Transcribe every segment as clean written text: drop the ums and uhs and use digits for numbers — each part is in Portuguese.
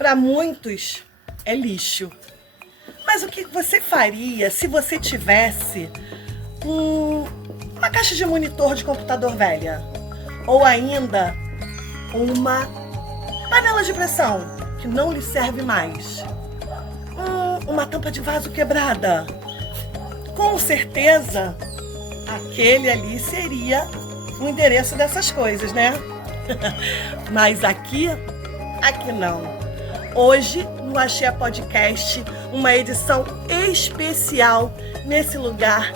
para muitos é lixo. Mas o que você faria se você tivesse uma caixa de monitor de computador velha? Ou ainda uma panela de pressão que não lhe serve mais? Uma tampa de vaso quebrada? Com certeza, aquele ali seria o endereço dessas coisas, né? Mas aqui não. Hoje, no Axé Podcast, uma edição especial nesse lugar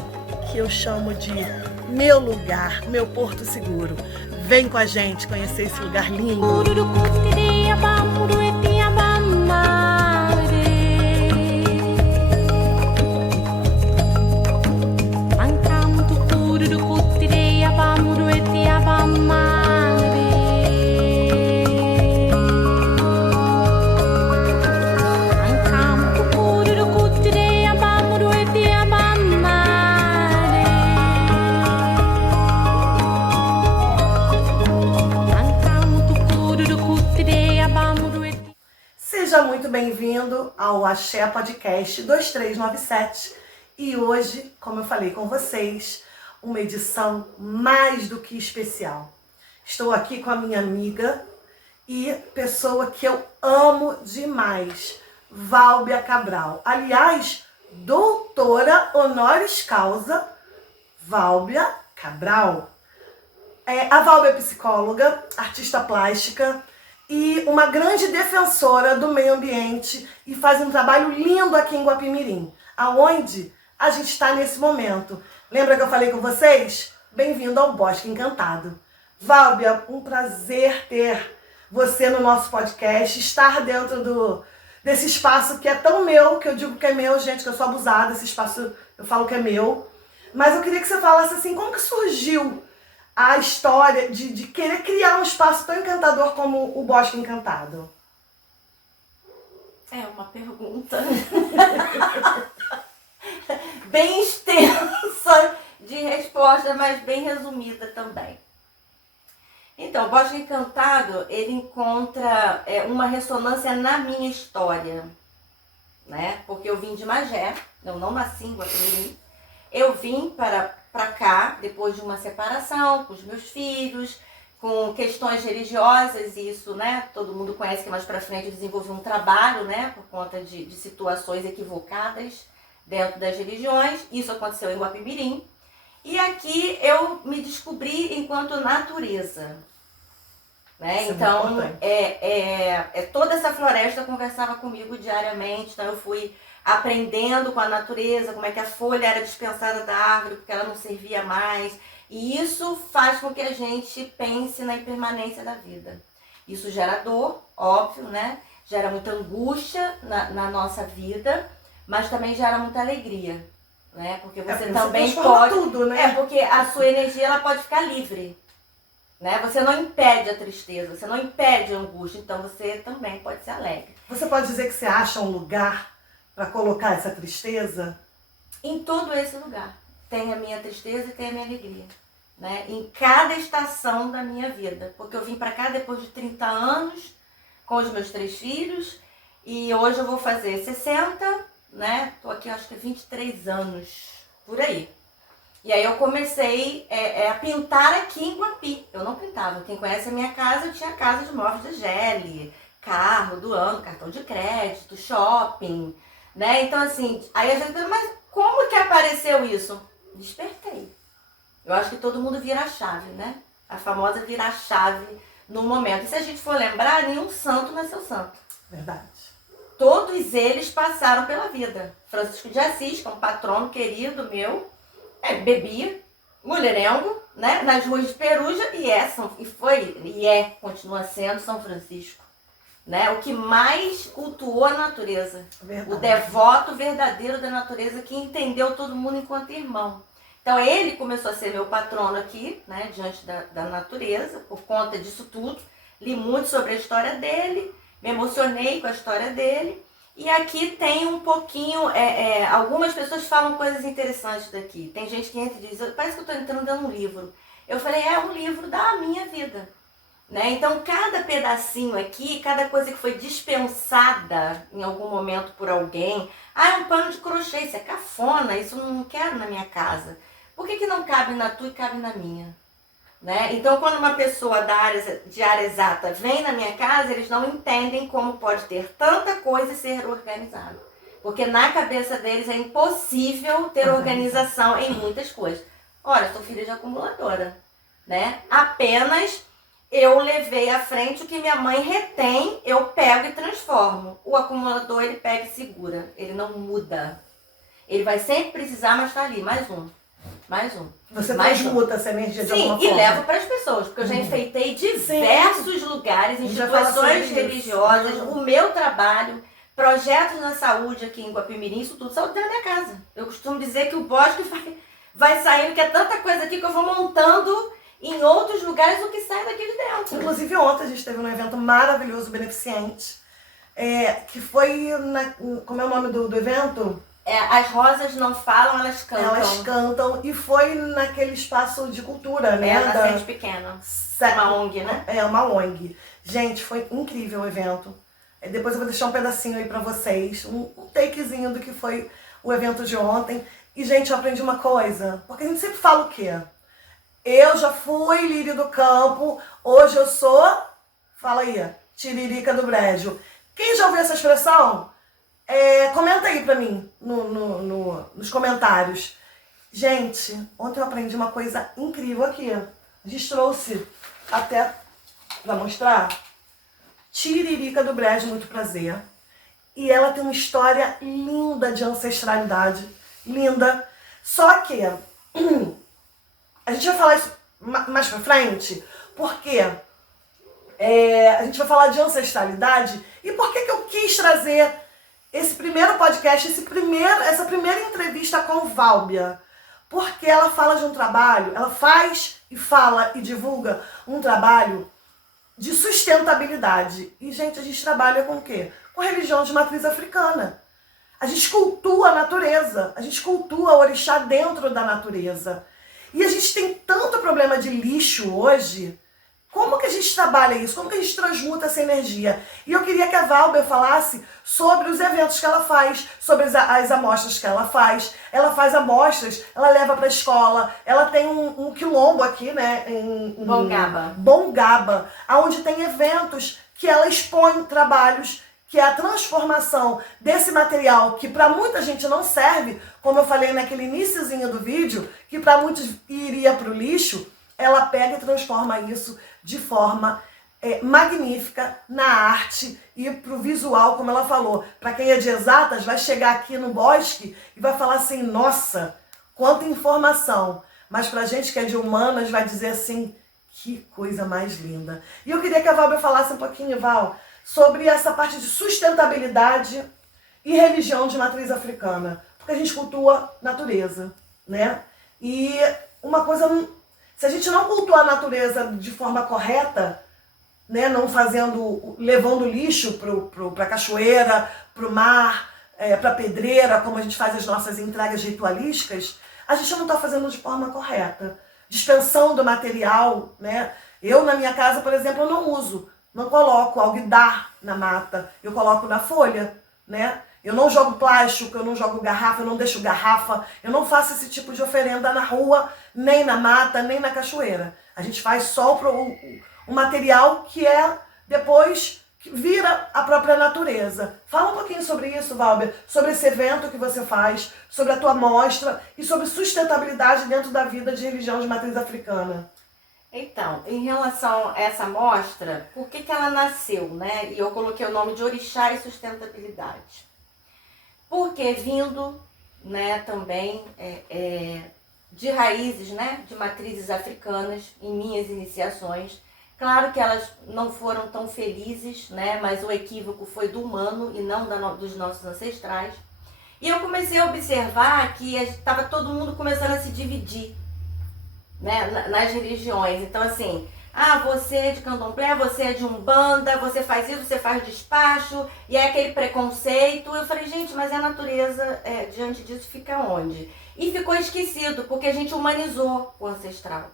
que eu chamo de meu lugar, meu porto seguro. Vem com a gente conhecer esse lugar lindo. Seja muito bem-vindo ao Axé Podcast 2397 e hoje, como eu falei com vocês, uma edição mais do que especial. Estou aqui com a minha amiga e pessoa que eu amo demais, Válbia Cabral. Aliás, doutora honoris causa Válbia Cabral. A Válbia é psicóloga, artista plástica e uma grande defensora do meio ambiente e faz um trabalho lindo aqui em Guapimirim, aonde a gente está nesse momento. Lembra que eu falei com vocês? Bem-vindo ao Bosque Encantado. Válbia, um prazer ter você no nosso podcast, estar dentro desse espaço que é tão meu, que eu digo que é meu, gente, que eu sou abusada, esse espaço eu falo que é meu. Mas eu queria que você falasse assim, como que surgiu a história de querer criar um espaço tão encantador como o Bosque Encantado? É uma pergunta bem extensa de resposta, mas bem resumida também. Então, o Bosque Encantado, ele encontra uma ressonância na minha história, né? Porque eu vim de Magé, eu não nasci em Guapimirim. Eu vim para cá depois de uma separação com os meus filhos, com questões religiosas, e isso, né, todo mundo conhece que mais para frente eu desenvolvi um trabalho, né, por conta de situações equivocadas dentro das religiões. Isso aconteceu em Guapimirim. E aqui eu me descobri enquanto natureza, né? Então, toda essa floresta conversava comigo diariamente, então eu fui aprendendo com a natureza, como é que a folha era dispensada da árvore, porque ela não servia mais. E isso faz com que a gente pense na impermanência da vida. Isso gera dor, óbvio, né? Gera muita angústia na nossa vida, mas também gera muita alegria, né? Porque você também pode... tudo, né? porque a sua energia ela pode ficar livre, né? Você não impede a tristeza, você não impede a angústia, então você também pode ser alegre. Você pode dizer que você acha um lugar para colocar essa tristeza? Em todo esse lugar tem a minha tristeza e tem a minha alegria, né? Em cada estação da minha vida, porque eu vim para cá depois de 30 anos com os meus 3 filhos e hoje eu vou fazer 60, né? Tô aqui acho que 23 anos, por aí. E aí eu comecei a pintar aqui em Guapi. Eu não pintava, quem conhece a minha casa, eu tinha casa de móveis de gele, carro do ano, cartão de crédito, shopping, né? Então assim, aí a gente pensa, mas como que apareceu isso? Despertei. Eu acho que todo mundo vira a chave, né? A famosa virar a chave no momento. E se a gente for lembrar, nenhum santo nasceu santo. Verdade. Todos eles passaram pela vida. Francisco de Assis, que é um patrono querido meu, bebia, mulherengo, né? Nas ruas de Peruja, continua sendo São Francisco. Né? O que mais cultuou a natureza. Verdade. O devoto verdadeiro da natureza que entendeu todo mundo enquanto irmão. Então ele começou a ser meu patrono aqui, né, diante da natureza, por conta disso tudo. Li muito sobre a história dele, me emocionei com a história dele. E aqui tem um pouquinho, algumas pessoas falam coisas interessantes daqui. Tem gente que entra e diz, parece que eu estou entrando dentro de um livro. Eu falei, é um livro da minha vida. né? Então, cada pedacinho aqui, cada coisa que foi dispensada em algum momento por alguém, é um pano de crochê, isso é cafona, isso eu não quero na minha casa. Por que não cabe na tua e cabe na minha? Né? Então, quando uma pessoa de área exata vem na minha casa, eles não entendem como pode ter tanta coisa e ser organizado. Porque na cabeça deles é impossível ter organização em muitas coisas. Olha, sou filha de acumuladora, né? Apenas eu levei à frente o que minha mãe retém, eu pego e transformo. O acumulador, ele pega e segura, ele não muda. Ele vai sempre precisar, mas tá ali, mais um. Você transmuta essa energia de alguma forma. Sim, e levo para as pessoas, porque eu já enfeitei diversos lugares, instituições religiosas, o meu trabalho, projetos na saúde aqui em Guapimirim, isso tudo saiu da minha casa. Eu costumo dizer que o bosque vai saindo, que é tanta coisa aqui que eu vou montando em outros lugares o que sai daqui de dentro. Inclusive ontem a gente teve um evento maravilhoso, beneficente, que foi, como é o nome do evento? As rosas não falam, elas cantam. Elas cantam, e foi naquele espaço de cultura, né? Na Sede Pequena. Uma ONG, né? Uma ONG. Gente, foi incrível o evento. Depois eu vou deixar um pedacinho aí pra vocês, um takezinho do que foi o evento de ontem. E, gente, eu aprendi uma coisa, porque a gente sempre fala o quê? Eu já fui lírio do campo, hoje eu sou, fala aí, tiririca do brejo. Quem já ouviu essa expressão? Comenta aí pra mim, nos comentários. Gente, ontem eu aprendi uma coisa incrível aqui. A gente trouxe até pra mostrar. Tiririca do brejo, muito prazer. E ela tem uma história linda de ancestralidade. Linda. Só que a gente vai falar isso mais pra frente, porque a gente vai falar de ancestralidade. E por que eu quis trazer esse primeiro podcast, essa primeira entrevista com Válbia? Porque ela fala de um trabalho, ela faz e fala e divulga um trabalho de sustentabilidade. E, gente, a gente trabalha com o quê? Com religião de matriz africana. A gente cultua a natureza, a gente cultua o orixá dentro da natureza. E a gente tem tanto problema de lixo hoje. Como que a gente trabalha isso? Como que a gente transmuta essa energia? E eu queria que a Válbia falasse sobre os eventos que ela faz, sobre as amostras que ela faz. Ela faz amostras, ela leva para a escola, ela tem um quilombo aqui, né? Em Bongaba, onde tem eventos que ela expõe trabalhos, que é a transformação desse material que para muita gente não serve, como eu falei naquele iniciozinho do vídeo, que para muitos iria para o lixo. Ela pega e transforma isso de forma magnífica na arte e pro visual, como ela falou. Para quem é de exatas, vai chegar aqui no bosque e vai falar assim, nossa, quanta informação. Mas pra gente que é de humanas, vai dizer assim, que coisa mais linda. E eu queria que a Válbia falasse um pouquinho, Val, sobre essa parte de sustentabilidade e religião de matriz africana. Porque a gente cultua natureza, né? E uma coisa... Se a gente não cultuar a natureza de forma correta, né, não levando lixo para a cachoeira, para o mar, para a pedreira, como a gente faz as nossas entregas ritualísticas, a gente não está fazendo de forma correta. Dispensão do material, né? Eu, na minha casa, por exemplo, eu não coloco alguidar na mata, eu coloco na folha, né? Eu não jogo plástico, eu não jogo garrafa, eu não deixo garrafa, eu não faço esse tipo de oferenda na rua, nem na mata, nem na cachoeira. A gente faz só o material que depois que vira a própria natureza. Fala um pouquinho sobre isso, Válbia, sobre esse evento que você faz, sobre a tua mostra e sobre sustentabilidade dentro da vida de religião de matriz africana. Então, em relação a essa mostra, por que ela nasceu, né? E eu coloquei o nome de Orixá e Sustentabilidade. Porque vindo, né, também de raízes, né, de matrizes africanas em minhas iniciações. Claro que elas não foram tão felizes, né, mas o equívoco foi do humano e não dos nossos ancestrais. E eu comecei a observar que estava todo mundo começando a se dividir, né, nas religiões. Então, assim, você é de candomblé, você é de umbanda, você faz isso, você faz despacho, e é aquele preconceito. Eu falei, gente, mas a natureza diante disso fica onde? E ficou esquecido, porque a gente humanizou o ancestral.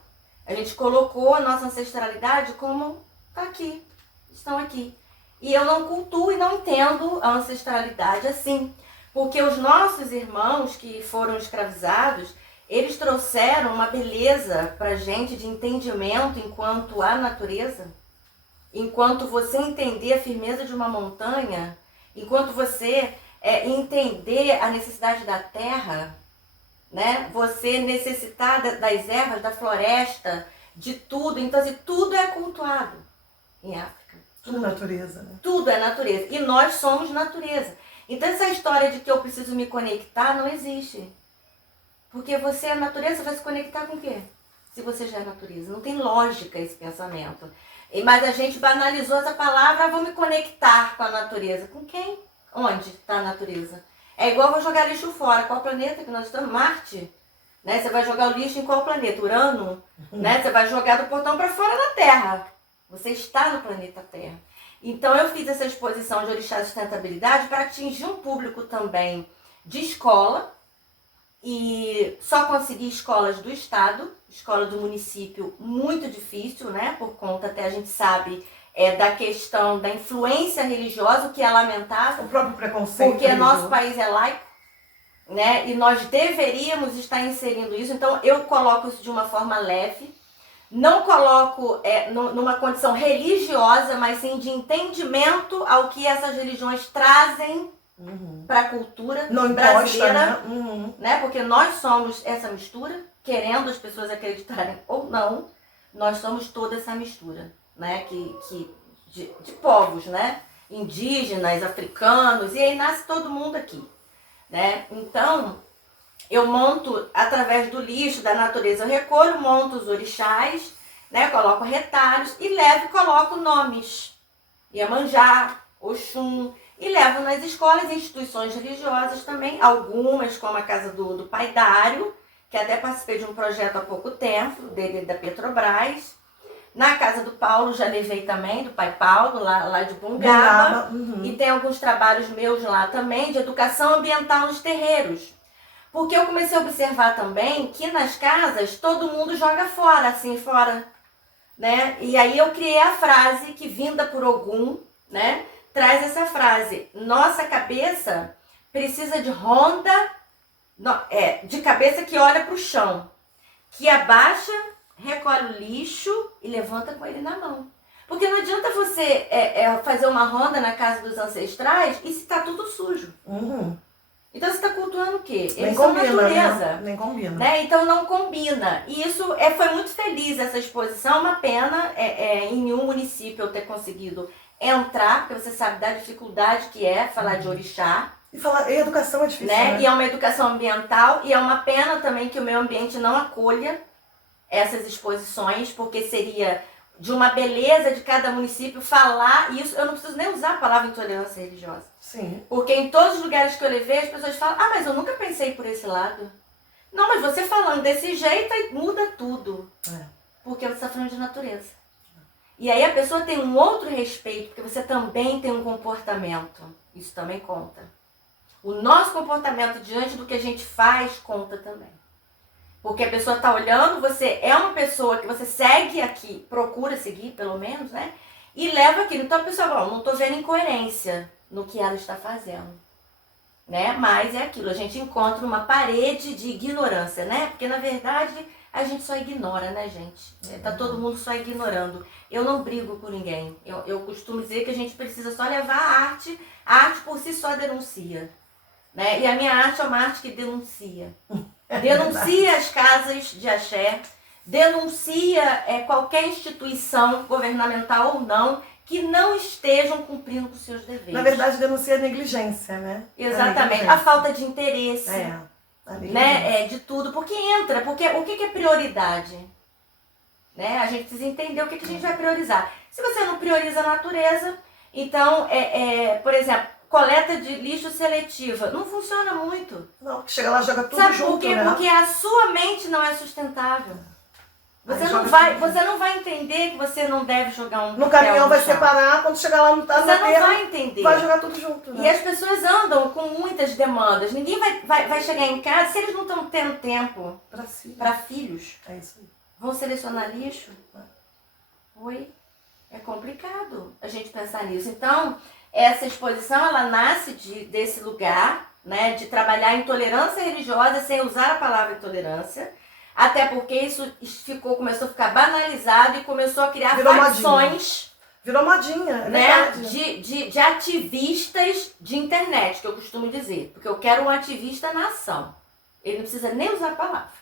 A gente colocou a nossa ancestralidade como Tá aqui, estão aqui. E eu não cultuo e não entendo a ancestralidade assim. Porque os nossos irmãos que foram escravizados, eles trouxeram uma beleza pra gente de entendimento enquanto a natureza. Enquanto você entender a firmeza de uma montanha, enquanto você entender a necessidade da terra, né? Você necessitar das ervas, da floresta, de tudo. Então, assim, tudo é cultuado em África. Tudo é natureza, né? Tudo é natureza. E nós somos natureza. Então, essa história de que eu preciso me conectar não existe. Porque você é natureza, vai se conectar com o quê? Se você já é natureza. Não tem lógica esse pensamento. Mas a gente banalizou essa palavra, vou me conectar com a natureza. Com quem? Onde está a natureza? É igual eu vou jogar lixo fora. Qual planeta que nós estamos? Marte. Né? Você vai jogar o lixo em qual planeta? Urano? Né? Você vai jogar do portão para fora da Terra. Você está no planeta Terra. Então eu fiz essa exposição de Orixá Sustentabilidade para atingir um público também de escola. E só consegui escolas do estado, escola do município, muito difícil, né? Por conta, até a gente sabe, da questão da influência religiosa, o que é lamentável. O próprio preconceito porque religioso. nosso país é laico, né? E nós deveríamos estar inserindo isso. Então eu coloco isso de uma forma leve. Não coloco numa condição religiosa, mas sim de entendimento ao que essas religiões trazem para a cultura não brasileira, imposta, né? Porque nós somos essa mistura, querendo as pessoas acreditarem ou não, nós somos toda essa mistura, né? De povos, né? Indígenas, africanos, e aí nasce todo mundo aqui, né? Então, eu monto através do lixo, da natureza, eu recolho, monto os orixás, né? Coloco retalhos e levo e coloco nomes. Iemanjá, Oxum, e levo nas escolas e instituições religiosas também, algumas como a Casa do Pai Dário, que até participei de um projeto há pouco tempo, da Petrobras. Na Casa do Paulo já levei também, do Pai Paulo, lá de Bungaba. E tem alguns trabalhos meus lá também, de educação ambiental nos terreiros. Porque eu comecei a observar também que nas casas todo mundo joga fora, assim, fora, né? E aí eu criei a frase que, vinda por Ogum, né? Traz essa frase: nossa cabeça precisa de ronda, de cabeça que olha para o chão, que abaixa, recolhe o lixo e levanta com ele na mão. Porque não adianta você fazer uma ronda na casa dos ancestrais e se está tudo sujo. Então você está cultuando o quê? Eles são natureza. Né? Nem combina. Né? Então não combina. E isso foi muito feliz, essa exposição. Uma pena em nenhum município eu ter conseguido entrar, porque você sabe da dificuldade que é falar de orixá. E educação é difícil, né? E é uma educação ambiental, e é uma pena também que o meio ambiente não acolha essas exposições, porque seria de uma beleza de cada município falar isso. Eu não preciso nem usar a palavra intolerância religiosa. Sim. Porque em todos os lugares que eu levei, as pessoas falam: mas eu nunca pensei por esse lado. Não, mas você falando desse jeito, aí muda tudo. Porque você está falando de natureza. E aí a pessoa tem um outro respeito, porque você também tem um comportamento. Isso também conta. O nosso comportamento diante do que a gente faz conta também. Porque a pessoa está olhando, você é uma pessoa que você segue aqui, procura seguir pelo menos, né? E leva aquilo. Então a pessoa fala: não estou vendo incoerência no que ela está fazendo. Né? Mas é aquilo, a gente encontra uma parede de ignorância, né? Porque na verdade a gente só ignora, né, gente? Tá todo mundo só ignorando. Eu não brigo com ninguém. Eu costumo dizer que a gente precisa só levar a arte por si só denuncia. Né? E a minha arte é uma arte que denuncia. Denuncia as casas de axé, denuncia qualquer instituição governamental ou não que não estejam cumprindo com seus deveres. Na verdade, denuncia a negligência, né? Exatamente. A falta de interesse. Né? De tudo. Porque entra. Porque o que é prioridade? Né? A gente precisa entender o que a gente vai priorizar. Se você não prioriza a natureza, então, por exemplo, coleta de lixo seletiva não funciona muito. Não, chega lá, joga tudo Sabe junto, por quê? né? Porque a sua mente não é sustentável. Você não vai entender que você não deve jogar um no caminhão vai separar, quando chegar lá não tá você não vai entender. Vai jogar tudo junto, né? E as pessoas andam com muitas demandas. Ninguém vai chegar em casa se eles não estão tendo tempo para filhos. É isso aí. Vão selecionar lixo? Oi? É complicado a gente pensar nisso. Então, essa exposição, ela nasce desse lugar, né, de trabalhar a intolerância religiosa sem usar a palavra intolerância, até porque isso começou a ficar banalizado e começou a criar facções. Virou modinha, né, de ativistas de internet, que eu costumo dizer. Porque eu quero um ativista na ação. Ele não precisa nem usar a palavra.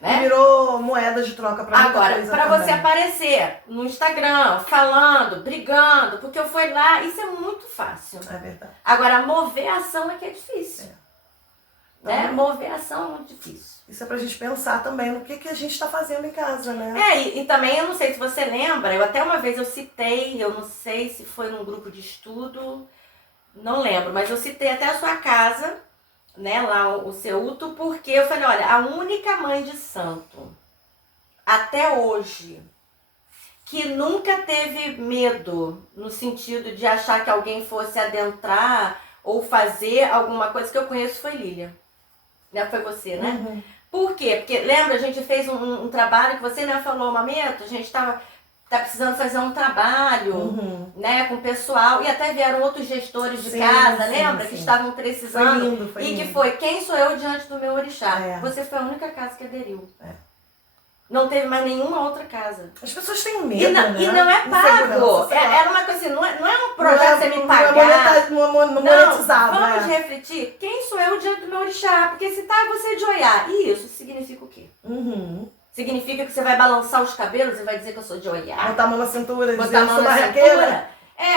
Né? Virou moeda de troca para muita Agora, coisa para também. você aparecer no Instagram, falando, brigando, porque eu fui lá, isso é muito fácil. É verdade. Agora, mover a ação é que é difícil. Né? Então, mover a ação é muito difícil. Isso é pra gente pensar também no que a gente tá fazendo em casa, né? E também, eu não sei se você lembra, até uma vez eu citei, eu não sei se foi num grupo de estudo, não lembro, mas eu citei até a sua casa, né, lá o seu Uto, porque eu falei, olha, a única mãe de santo, até hoje, que nunca teve medo, no sentido de achar que alguém fosse adentrar ou fazer alguma coisa que eu conheço, foi Lília. Né? Foi você, né? Uhum. Por quê? Porque, lembra, a gente fez um trabalho que você me falou, Mamento, a gente tá precisando fazer um trabalho, né, com o pessoal, e até vieram outros gestores de casa, lembra? Que estavam precisando. Foi lindo. Que foi, quem sou eu diante do meu orixá? É. Você foi a única casa que aderiu. Não teve mais nenhuma outra casa. As pessoas têm medo, né? E não é pago. Era uma coisa assim, não é um projeto você me pagar. Não é monetizado. Vamos refletir. Quem sou eu diante do meu orixá? Porque se tá você de olhar. E isso significa o quê? Significa que você vai balançar os cabelos e vai dizer que eu sou de olhar? Botar a mão na cintura, botar a mão na cintura.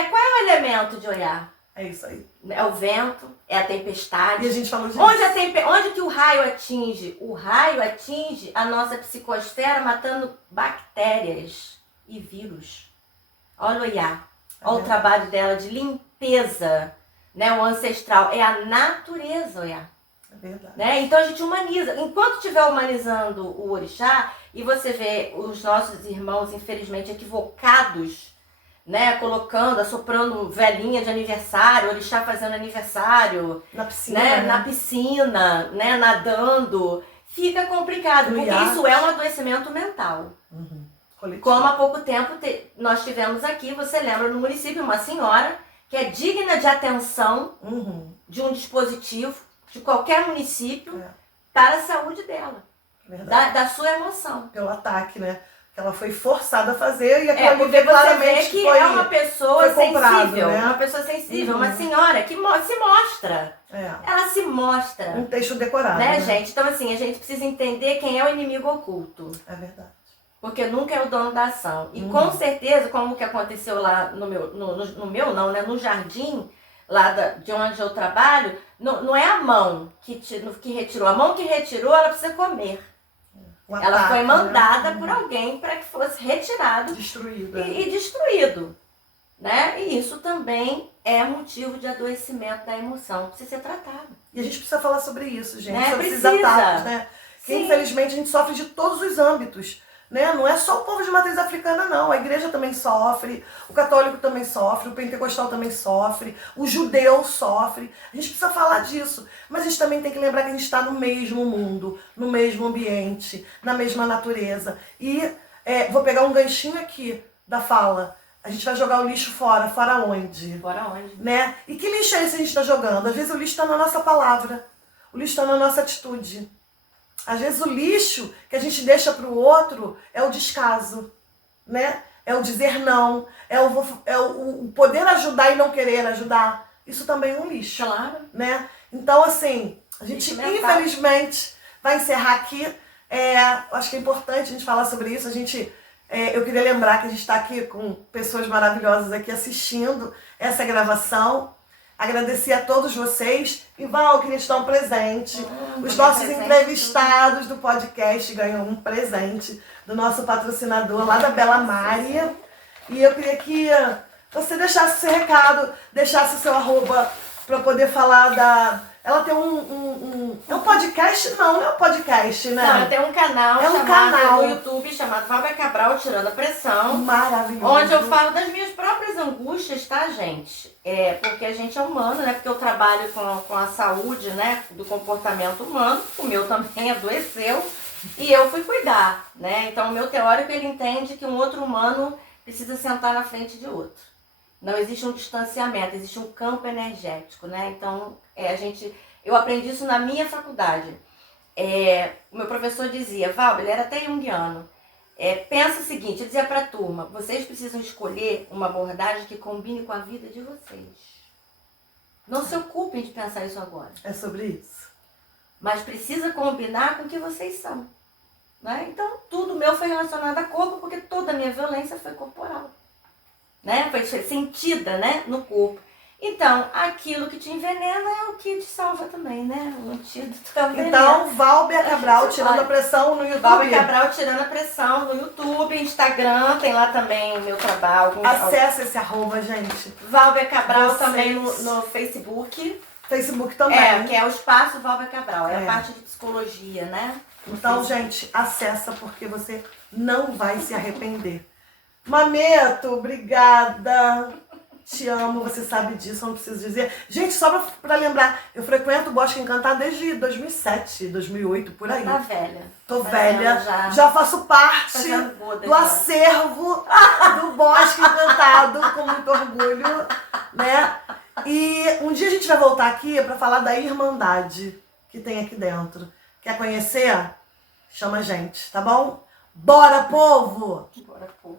Qual é o elemento de olhar? É isso aí. É o vento, é a tempestade. E a gente falou disso. Onde que o raio atinge? O raio atinge a nossa psicosfera matando bactérias e vírus. Olha o Iá. Olha o trabalho dela de limpeza, né? O ancestral. É a natureza, o Iá. É verdade. Né? Então a gente humaniza. Enquanto estiver humanizando o orixá, e você vê os nossos irmãos, infelizmente, equivocados, né, colocando, assoprando velhinha de aniversário, orixá fazendo aniversário, na piscina, né, na piscina, né, nadando, fica complicado, porque isso é um adoecimento mental. Como há pouco tempo nós tivemos aqui, você lembra, no município, uma senhora que é digna de atenção de um dispositivo de qualquer município para a saúde dela, da sua emoção. Pelo ataque, né? Ela foi forçada a fazer e aquilo porque claramente você vê que foi, é uma pessoa sensível, né? uma pessoa sensível, uma senhora que se mostra. Ela se mostra. Um texto decorado. Né, gente? Então, assim, a gente precisa entender quem é o inimigo oculto. É verdade. Porque nunca é o dono da ação. E com certeza, como que aconteceu lá no jardim, lá de onde eu trabalho, não é a mão que retirou. A mão que retirou, ela precisa comer. Ela foi mandada por alguém para que fosse retirado, destruído, e destruído, né? E isso também é motivo de adoecimento da emoção, precisa ser tratado. E a gente precisa falar sobre isso, gente, né? sobre esses ataques, né? Que infelizmente a gente sofre de todos os âmbitos, né? Não é só o povo de matriz africana, não. A igreja também sofre, o católico também sofre, o pentecostal também sofre, o judeu sofre. A gente precisa falar disso. Mas a gente também tem que lembrar que a gente está no mesmo mundo, no mesmo ambiente, na mesma natureza. E vou pegar um ganchinho aqui da fala. A gente vai jogar o lixo fora. Fora onde? Fora onde? Né? E que lixo é esse que a gente está jogando? Às vezes o lixo está na nossa palavra. O lixo está na nossa atitude. Às vezes o lixo que a gente deixa para o outro é o descaso, né? É o dizer não, é o poder ajudar e não querer ajudar. Isso também é um lixo. Claro. Né? Então, assim, a gente infelizmente vai encerrar aqui. Acho que é importante a gente falar sobre isso. Eu queria lembrar que a gente está aqui com pessoas maravilhosas aqui assistindo essa gravação. Agradecer a todos vocês. E Val, eu queria te dar um presente. Os nossos entrevistados do podcast ganham um presente do nosso patrocinador lá da Bela Maria. E eu queria que você deixasse seu recado, deixasse o seu arroba para poder falar da... Ela tem é um podcast? Não é um podcast, né? Não, ela tem um canal no YouTube chamado Valber Cabral Tirando a Pressão. Maravilhoso. Onde eu falo das minhas próprias angústias, tá, gente? Porque a gente é humano, né? Porque eu trabalho com a saúde, né? Do comportamento humano. O meu também adoeceu. E eu fui cuidar, né? Então o meu teórico, ele entende que um outro humano precisa sentar na frente de outro. Não existe um distanciamento, existe um campo energético, né? Então, eu aprendi isso na minha faculdade. O meu professor dizia, Val, ele era até junguiano, pensa o seguinte, eu dizia para a turma, vocês precisam escolher uma abordagem que combine com a vida de vocês. Não se ocupem de pensar isso agora. É sobre isso. Mas precisa combinar com o que vocês são. Né? Então, tudo meu foi relacionado a corpo, porque toda a minha violência foi corporal. Né? Foi sentida, né, no corpo. Então, aquilo que te envenena é o que te salva também, né? O antídoto é o veneno. Então, Valber Cabral tirando a pressão no YouTube. Valber Cabral tirando a pressão no YouTube, Instagram, tem lá também o meu trabalho. Acesse esse @ gente. Valber Cabral também no Facebook. Facebook também. Que é o espaço Valber Cabral, é a parte de psicologia, né? Então, gente, acessa porque você não vai se arrepender. Mameto, obrigada. Te amo, você sabe disso, eu não preciso dizer. Gente, só pra lembrar, eu frequento o Bosque Encantado desde 2007, 2008, por aí. Tá velha. Tô velha. Já faço parte do acervo do Bosque Encantado, com muito orgulho, né? E um dia a gente vai voltar aqui pra falar da Irmandade que tem aqui dentro. Quer conhecer? Chama a gente, tá bom? Bora, povo! Bora, povo.